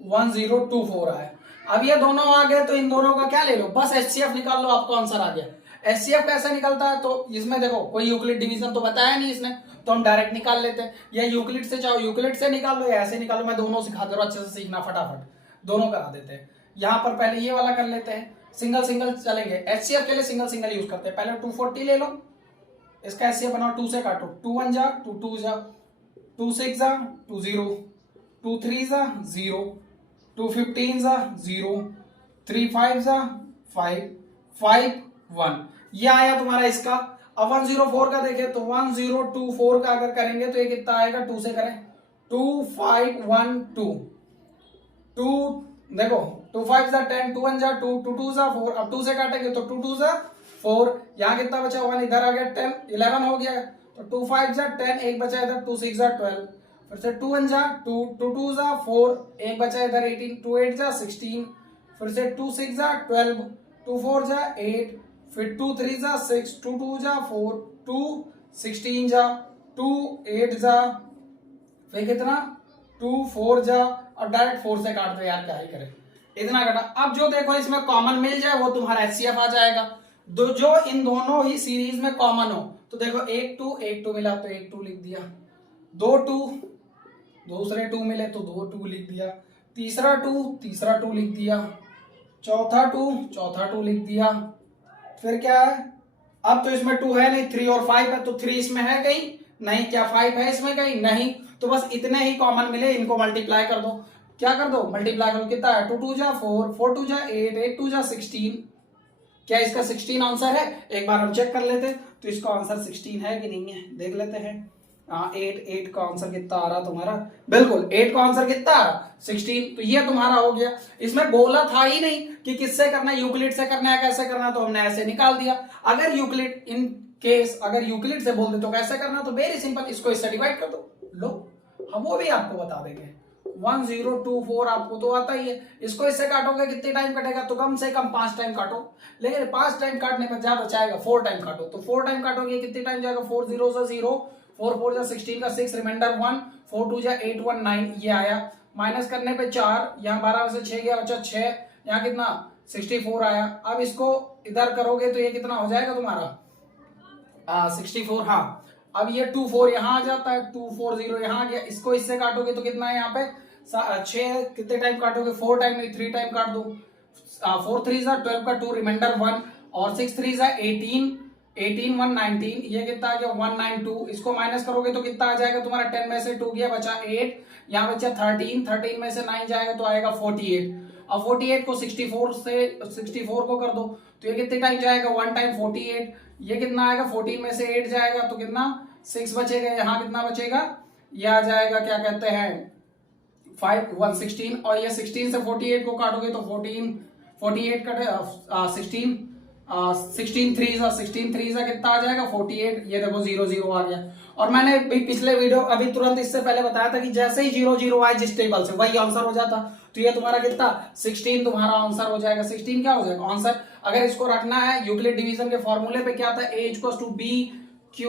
1024 आया। अब ये दोनों आ गए तो इन दोनों का क्या ले लो, बस एचसीएफ निकाल लो, आपको आंसर आ गया। एचसीएफ कैसे निकलता है, तो इसमें देखो कोई यूक्लिड डिवीजन तो बताया नहीं इसने, तो हम डायरेक्ट निकाल लेते हैं। या यूक्लिड से चाहो यूक्लिड से निकाल लो या ऐसे निकालो, मैं दोनों सिखा दे रहा हूं, अच्छे से सीखना, फटाफट दोनों करा देते हैं। यहाँ पर पहले ये वाला कर लेते हैं, सिंगल सिंगल चलेंगे। एचसीएफ के लिए सिंगल सिंगल यूज करते हैं। पहले 240 ले लो, इसका एचसीएफ बनाओ, 2 से काटो, 2 1 जा 2 2 जा 2 6 जा 2 0 2 3 जा 0 2 15 जा 0 3 5 जा 5 5 1। ये आया तुम्हारा इसका। अब 104 का देखें तो 1024 का अगर करेंगे तो ये कितना आएगा, 2 से करें 2512 2 देखो 2 5 जा 10 2 1 जा 2 2 2 जा 4। अब 2 से काटेंगे तो 2 2 जा 4, यहाँ कितना बचा 1 इधर आ गया 10 11 हो गया। तो 2 5 जा 10 एक बचा इधर 2 6 जा 12, फिर से 2 1 जा 2 2 2 जा 4 एक बचा इधर 18 2 8 जा 16, फिर से 2 6 जा 12 2 4 जा 8, फिर 2 3 जा 6 2 2 जा 4 2 16 जा 2 8 जा फिर कितना 2 4 जा और डायरेक्ट 4 से काट दो यार, क्या ही करें इतना कटा। अब जो देखो इसमें कॉमन मिल जाए वो तुम्हारा एचसीएफ आ जाएगा। दो जो इन दोनों ही सीरीज में कॉमन हो तो देखो एक टू मिला तो एक 2 लिख दिया, 2 2 दूसरे 2 मिले तो 2 2 लिख दिया, तीसरा 2 लिख दिया, चौथा 2 लिख दिया। फिर क्या है, अब तो इसमें 2 है नहीं, 3 और 5 है तो 3 इसमें है कहीं नहीं, क्या 5 है इसमें कहीं नहीं, तो बस इतने ही कॉमन मिले, इनको मल्टीप्लाई कर दो। क्या कर दो, मल्टीप्लाई करो, कितना है 2 2 जा 4 4 2 जा 8 8 2 जा 16। क्या इसका 16 आंसर है, एक बार हम चेक कर लेते तो इसका आंसर 16 है कि नहीं है, देख लेते हैं। 8 का आंसर कितना आ रहा तुम्हारा, बिल्कुल 8 का आंसर कितना आ रहा 16, तो ये तुम्हारा हो गया। इसमें बोला था ही नहीं कि किससे करना है, यूक्लिड से करना है कैसे करना है, तो हमने ऐसे निकाल दिया। अगर यूक्लिड इन केस अगर यूक्लिड से बोल दे तो कैसे करना, तो वेरी सिंपल, इसको इससे डिवाइड कर दो, लो हम वो भी आपको बता देंगे। 1024 आपको तो आता ही है, इसको इससे काटोगे कितने टाइम कटेगा, तो कम से कम 5 टाइम काटो, लेकिन 5 टाइम काटने पर ज्यादा चाहेगा 4 टाइम काटो, तो 4 टाइम काटोगे कितने टाइम जाएगा, 4 0 से 0 4 4 जा 16 का 6 रिमाइंडर 1 4 2 जा 8 1 9 ये आया, माइनस करने पे 4, यहाँ 12 में से 6 गया बचा 6, यहाँ कितना 64 आया। अब इसको इधर करोगे तो ये कितना हो जाएगा तुम्हारा 64। हाँ अब ये 2 4 यहाँ आ जाता है, 2 4 0 यहाँ आ गया, इसको इससे काटोगे तो कितना है यहाँ पे 6, कितने टाइम काटोगे 4 टाइम नहीं 3 टाइम काट दो। 4 3 जा 12 का 2 रिमाइंडर 1 और 6 3 जा 18 18 1 19 ये कितना आ गया 192, इसको माइनस करोगे तो कितना आ जाएगा तुम्हारा 10 में से 2 गया बचा 8, यहाँ बचा 13 में से 9 जाएगा तो आएगा 48। अब 48 को 64 को कर दो तो ये कितने टाइम जाएगा 1 टाइम 48, ये कितना आएगा 14 में से 8 जाएगा तो कितना 6 बचेगा, यहाँ कितना बचेगा ये आ जाएगा क्या कहते हैं 5 116, और ये 16 से 48 को काटोगे तो 48 कटे 16 3 जा कितना आ जाएगा 48, ये देखो 0 0 आ गया। और मैंने पिछले वीडियो अभी तुरंत इससे पहले बताया था कि जैसे ही 0 0 आए जिस टेबल से वही आंसर हो जाता, तो ये तुम्हारा कितना 16 तुम्हारा आंसर हो जाएगा। 16 क्या हो जाएगा आंसर। अगर इसको रखना है यूक्लिड डिवीजन के फॉर्मूले पे क्या था a = b q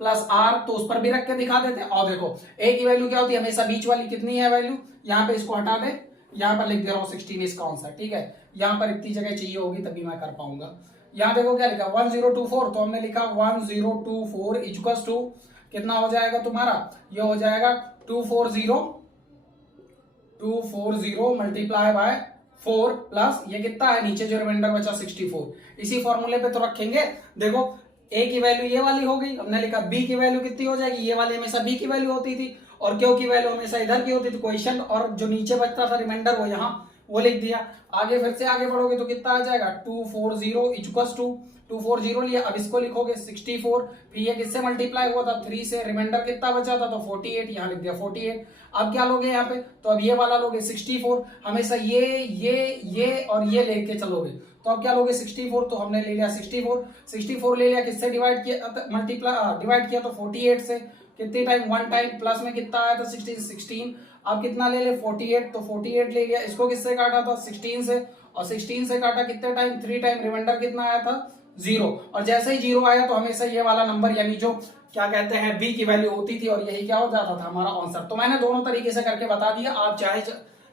+ r, तो उस पर भी रख के दिखा देते हैं। और देखो a की वैल्यू क्या होती है हमेशा बीच वाली, कितनी है वैल्यू, यहाँ पे इसको हटा दे, यहाँ पर लिख दे रहा हूँ 16 इसका आंसर, ठीक है। यहाँ पर इतनी जगह चाहिए होगी तभी मैं कर पाऊंगा। यहाँ देखो क्या लिखा 1024, तो हमने लिखा 1024 इक्वल्स टू कितना हो जाएगा तुम्हारा, ये हो जाएगा 240 मल्टीप्लाई बाय 4 प्लस ये कितना है नीचे जो रिमाइंडर बचा 64, इसी फॉर्मूले पे तो रखेंगे। देखो a की वैल्यू ये वाली हो गई, हमने लिखा b की वैल्यू कितनी हो जाएगी, ये वाली हमेशा b की वैल्यू होती थी और q की वैल्यू हमेशा इधर की होती थी क्वेश्चन, और जो नीचे बचता था रिमाइंडर वो यहाँ वो लिख दिया। आगे फिर से आगे बढ़ोगे तो कितना आ जाएगा 240 इक्वल्स टू 240 लिया, अब इसको लिखोगे 64, फिर ये किससे मल्टीप्लाई हुआ था 3 से, रिमाइंडर कितना बचा था तो 48, यहाँ लिख दिया 48। अब क्या लोगे यहाँ पे, तो अब ये वाला लोगे 64, हमेशा ये और ये लेके चलोगे, तो अब क्या लोगे 64, तो हमने ले लिया 64 ले लिया, किससे डिवाइड किया मल्टीप्लाई डिवाइड किया तो 48 से, कितने टाइम 1 टाइम, प्लस में कितना आया था 16, अब कितना ले ले 48, तो 48 ले लिया, इसको किससे काटा था 16 से, और 16 से काटा कितने टाइम 3 टाइम, रिमाइंडर कितना आया था 0, और जैसे ही 0 आया तो हमेशा ये वाला नंबर यानी जो क्या कहते हैं b की वैल्यू होती थी और यही क्या हो जाता था हमारा आंसर। तो मैंने दोनों तरीके से करके बता दिया, आप चाहे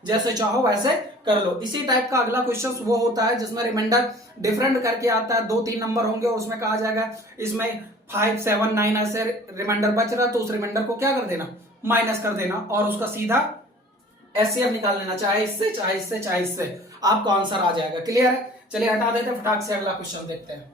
जैसे चाहो वैसे कर लो। इसी टाइप का अगला क्वेश्चन वो होता है जिसमें रिमाइंडर डिफरेंट करके आता है, 2-3 नंबर होंगे और उसमें कहा जाएगा इसमें 5 7 9 ऐसे रिमाइंडर बच रहा, तो उस रिमाइंडर को क्या कर देना माइनस कर देना और उसका सीधा एचसीएफ निकाल लेना, चाहे इससे आपको आंसर आ जाएगा। क्लियर है, चलिए हटा देते हैं, फटाक से अगला क्वेश्चन देखते हैं।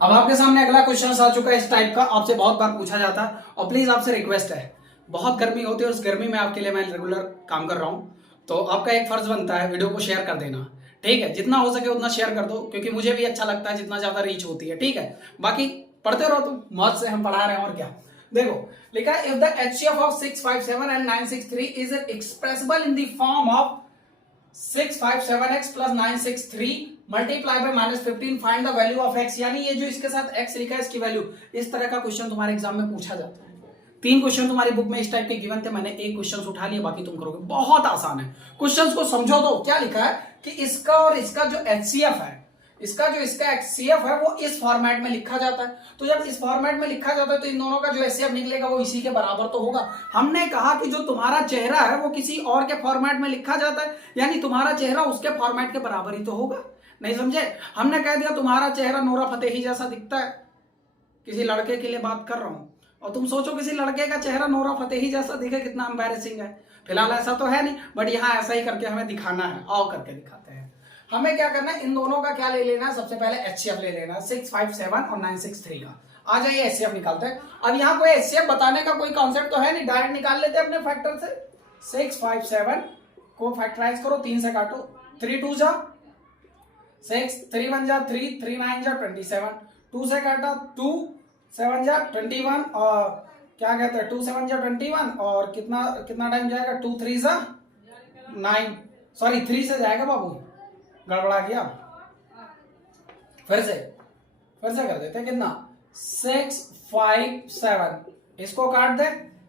अब आपके सामने अगला क्वेश्चन आ चुका है इस टाइप का, आपसे बहुत बार पूछा जाता है और प्लीज आपसे रिक्वेस्ट है, बहुत गर्मी होती है और उस गर्मी में आपके लिए मैं रेगुलर काम कर रहा हूं, तो आपका एक फर्ज बनता है वीडियो को शेयर कर देना, ठीक है, जितना हो सके उतना शेयर कर दो, क्योंकि मुझे भी अच्छा लगता है जितना ज्यादा रीच होती है। ठीक है, बाकी पढ़ते रहो तुम, मौज से हम पढ़ा रहे हैं और क्या। देखो लिखा है, if the HCF of 657 and 963 is expressible in the form of 657x plus 963 multiply by -15 find the value of x। यानी ये जो इसके साथ x लिखा है इसकी वैल्यू, इस तरह का क्वेश्चन तुम्हारे एग्जाम में पूछा जाता है। 3 क्वेश्चन तुम्हारी बुक में इस टाइप के गिवन थे, मैंने एक क्वेश्चन उठा लिया, बाकी तुम करोगे। बहुत आसान है, क्वेश्चंस को समझो। तो क्या लिखा है कि इसका और इसका जो HCF है, इसका HCF है वो इस फॉर्मेट में लिखा जाता है। तो जब इस फॉर्मेट में लिखा जाता है तो इन दोनों का जो HCF निकलेगा वो इसी के बराबर तो होगा। हमने कहा कि जो तुम्हारा चेहरा है वो किसी और के फॉर्मेट में लिखा जाता है, यानी तुम्हारा चेहरा उसके फॉर्मेट के बराबर ही तो होगा। नहीं समझे? हमने कह दिया तुम्हारा चेहरा नोरा फतेही जैसा दिखता है, किसी लड़के के लिए बात कर रहा हूं, और तुम सोचो किसी लड़के का चेहरा नोरा फतेही जैसा दिखे, कितना एम्बैरेसिंग है। फिलहाल ऐसा तो है नहीं, बट यहाँ ऐसा ही करके हमें दिखाना है। आओ करके दिखाते हैं। हमें क्या करना है, इन दोनों का क्या ले लेना है, सबसे पहले HCF ले लेना है 657 और 963 का। आ जाइए HCF निकालते हैं। अब यहाँ कोई HCF बताने का कोई कॉन्सेप्ट तो है नहीं, डायरेक्ट निकाल लेते हैं अपने फैक्टर से। 657 को फैक्टराइज करो, 3 से काटो, 3 2 जा 6, 3 1 जा 3, 3 9 जा 27, 2 से काटा 2 7 जा 21, और क्या कहते हैं 2 7 जा 21, और कितना टाइम जाएगा, 2 3 जा 9, सॉरी 3 से जाएगा बाबू, गड़बड़ा गया। फिर से कर देते हैं, कितना 6 5 7, इसको काट दे,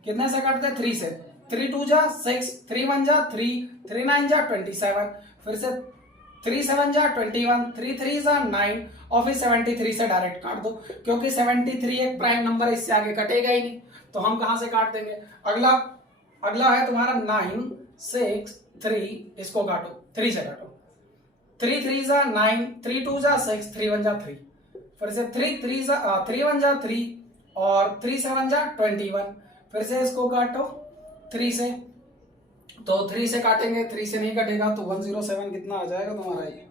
कितने से काटते हैं 3 से, 3 2 जा 6, 3 1 जा 3, 3 9 जा 27, फिर से 3 7 जा 21, 3 3 जा 9, और फिर 73 से डायरेक्ट काट दो, क्योंकि 73 एक प्राइम नंबर, इससे आगे कटेगा ही नहीं, तो हम कहां से काट देंगे। अगला है तुम्हारा 9 6 3, इसको काटो, 3 से काटो, 3 3 जा 9, 3 2 जा 6, 3 1 जा 3, फिर से 3 1 जा 3, और 3 7 जा 21, फिर से इसको काटो 3 से, तो 3 से काटेंगे, 3 से नहीं कटेगा तो 107 कितना आ जाएगा तुम्हारा ये।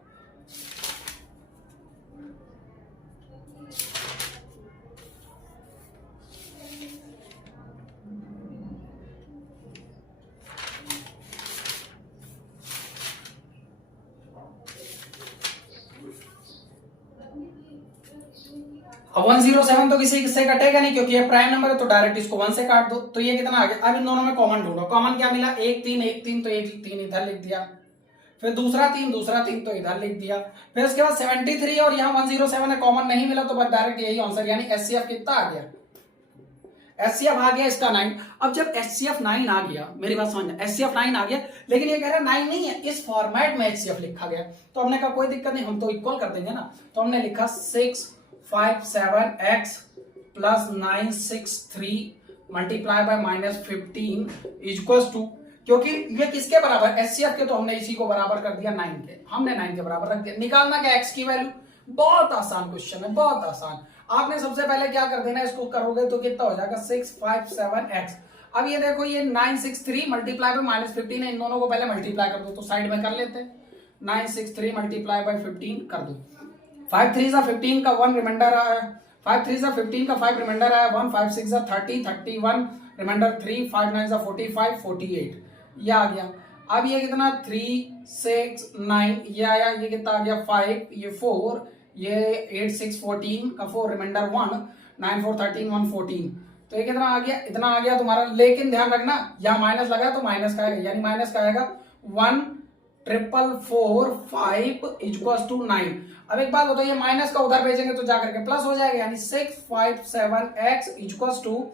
अब 107 तो किसी से कटेगा नहीं, क्योंकि ये प्राइम नंबर है, तो डायरेक्ट इसको 1 से काट दो, तो ये कितना आ गया। अब इन दोनों में कॉमन ढूंढो, कॉमन क्या मिला, 1 3 तो 1 3 इधर लिख दिया, फिर दूसरा 3 तो इधर लिख दिया, फिर उसके बाद 73 और यहाँ 107 है, कॉमन नहीं मिला, तो बस डायरेक्ट यही आंसर, यानी HCF कितना आ गया, HCF आ गया इसका 9। अब जब HCF 9 आ गया, मेरी बात समझना, HCF 9 आ गया, लेकिन ये कह रहा है 9 नहीं है, इस फॉर्मेट में HCF लिखा गया, तो हमने कहा कोई दिक्कत नहीं, हम तो इक्वल कर देंगे ना, तो हमने लिखा 657x plus 963 multiply by -15 equals to, क्योंकि ये किसके बराबर, HCF के, तो हमने इसी को बराबर कर दिया 9 के, हमने 9 के बराबर रख दिया। निकालना क्या x की वैल्यू, बहुत आसान क्वेश्चन है, बहुत आसान। आपने सबसे पहले क्या कर देना, इसको करोगे तो कितना हो जाएगा 657x। अब ये देखो, ये 963 मल्टीप्लाई बाय -15 है, इन दोनों को पहले मल्टीप्लाई कर दो, तो साइड में कर लेते हैं, 963 मल्टीप्लाई बाय 15 कर दो, 5 3 जा 15 का 1 रिमाइंडर आया, 5 3 जा 15 का 5 रिमाइंडर आया, 1 5 6 जा 30 31 रिमाइंडर 3 5 9 जा 45 48, ये आ गया। अब ये कितना 3 6 9, ये आया, ये कितना आ गया 5, ये 4, ये 8 6 14 का 4 रिमाइंडर 1 9 4 13 1 14, तो ये कितना आ गया, इतना आ गया तुम्हारा। लेकिन ध्यान रखना यहाँ माइनस लगा तो माइनस का आएगा, यानी माइनस का आएगा 1 4 4 5 इक्वल्स टू 9। अब एक बात बताइए, माइनस का उधर भेजेंगे तो जाकर के प्लस हो जाएगा, यानी 657x इक्वल्स टू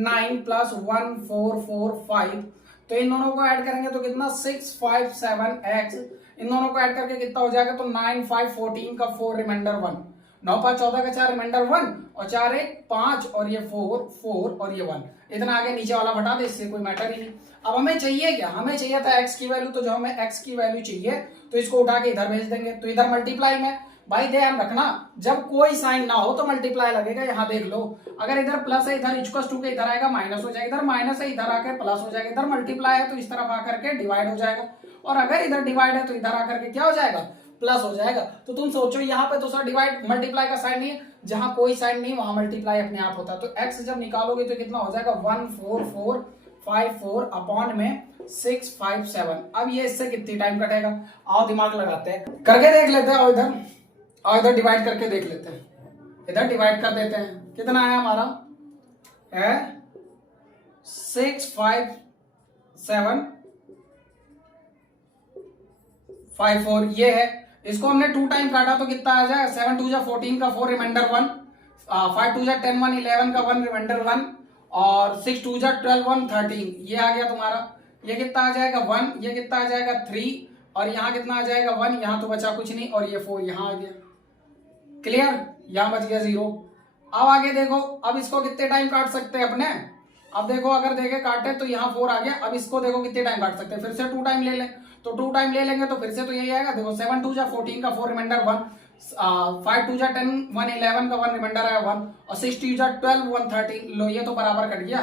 9 प्लस 1 4 4 5, तो इन दोनों को ऐड करेंगे तो कितना 657x, इन दोनों को ऐड करके कितना हो जाएगा, तो 9 5 14 का 4 रिमाइंडर 1, 9 5 14 का 4 रिमाइंडर 1, और 4 1 5, और ये 4 4 और ये 1, इतना आगे नीचे वाला हटा दे, इससे कोई मैटर ही नहीं। अब हमें चाहिए क्या, हमें चाहिए था x की वैल्यू, तो जो हमें x की वैल्यू चाहिए तो इसको उठा के इधर भेज देंगे, तो इधर मल्टीप्लाई में, भाई ध्यान रखना जब कोई साइन ना हो तो मल्टीप्लाई लगेगा। यहाँ देख लो, अगर इधर प्लस है इधर इक्वल्स टू के इधर आएगा माइनस हो जाएगा, इधर माइनस है इधर आकर प्लस हो जाएगा, इधर मल्टीप्लाई है तो इस तरफ आकर के डिवाइड हो जाएगा, और अगर इधर डिवाइड है तो इधर आकर के क्या हो जाएगा, प्लस हो जाएगा। तो तुम सोचो यहाँ पे तो सर डिवाइड मल्टीप्लाई का साइन नहीं है, जहां कोई साइन नहीं वहां मल्टीप्लाई अपने आप होता है। तो x जब निकालोगे तो कितना हो जाएगा 1 4 4 654 अपॉन में 657। अब ये इससे कितनी टाइम कटेगा, आओ दिमाग लगाते हैं, करके देख लेते हैं। और इधर डिवाइड करके देख लेते हैं, इधर डिवाइड कर देते हैं। कितना आया हमारा है 65754, ये है। इसको हमने 2 टाइम काटा तो कितना आ जाएगा, 7 2 जा 14 का 4 रिमाइंडर 1, 5 2 जा 10 1 11 का 1 रिमाइंडर 1, और 6 2 जा 12 1 13। ये आ गया तुम्हारा। ये कितना आ जाएगा 1, ये कितना आ जाएगा 3, और यहाँ कितना आ जाएगा 1, यहाँ तो बचा कुछ नहीं, और ये 4 यहाँ आ गया। क्लियर, यहाँ बच गया 0। अब आगे देखो, अब इसको कितने टाइम काट सकते हैं अपने। अब देखो अगर देखे काटे तो यहाँ 4 आ गया। अब इसको देखो कितने टाइम काट सकते हैं, फिर से 2 टाइम ले लें, तो 2 टाइम ले लेंगे तो फिर से तो यही आएगा। देखो 7 2 जा 14 का 4 रिमाइंडर 1, 5 2 जा 10 1 11 का 1 रिमाइंडर आया 1, और 6 2 जा 12 1 13। लो ये तो बराबर कट गया।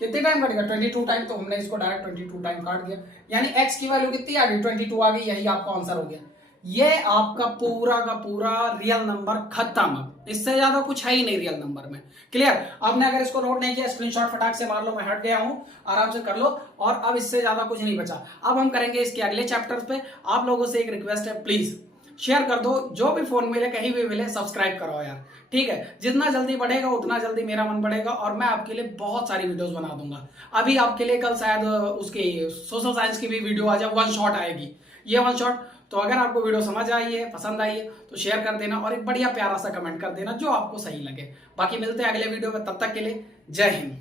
कितने टाइम कट गया 22 टाइम, तो हमने इसको डायरेक्ट 22 टाइम काट दिया। यानी x की वैल्यू कितनी आ गई 22 आ गई। यही आपका आंसर हो गया। ये आपका पूरा का पूरा रियल नंबर खत्म। इससे ज्यादा कुछ है ही नहीं रियल नंबर में। क्लियर, आपने अगर इसको नोट नहीं किया स्क्रीनशॉट फटाक से मार लो, मैं हट गया हूं, आराम से कर लो। और अब इससे ज्यादा कुछ नहीं बचा। अब हम करेंगे इसके अगले चैप्टर्स पे। आप लोगों से एक रिक्वेस्ट है, प्लीज शेयर कर दो, जो भी फोन मिले कहीं भी मिले सब्सक्राइब करो यार, ठीक है। जितना जल्दी बढ़ेगा उतना जल्दी मेरा मन बढ़ेगा, और मैं आपके लिए बहुत सारी वीडियोस बना दूंगा। अभी आपके लिए कल शायद उसकी सोशल साइंस की भी वीडियो आ जाए, 1 शॉट आएगी, ये 1 शॉट। तो अगर आपको वीडियो समझ आई है, पसंद आई है, तो शेयर कर देना, और एक बढ़िया प्यारा सा कमेंट कर देना जो आपको सही लगे। बाकी मिलते हैं अगले वीडियो में, तब तक के लिए जय हिंद।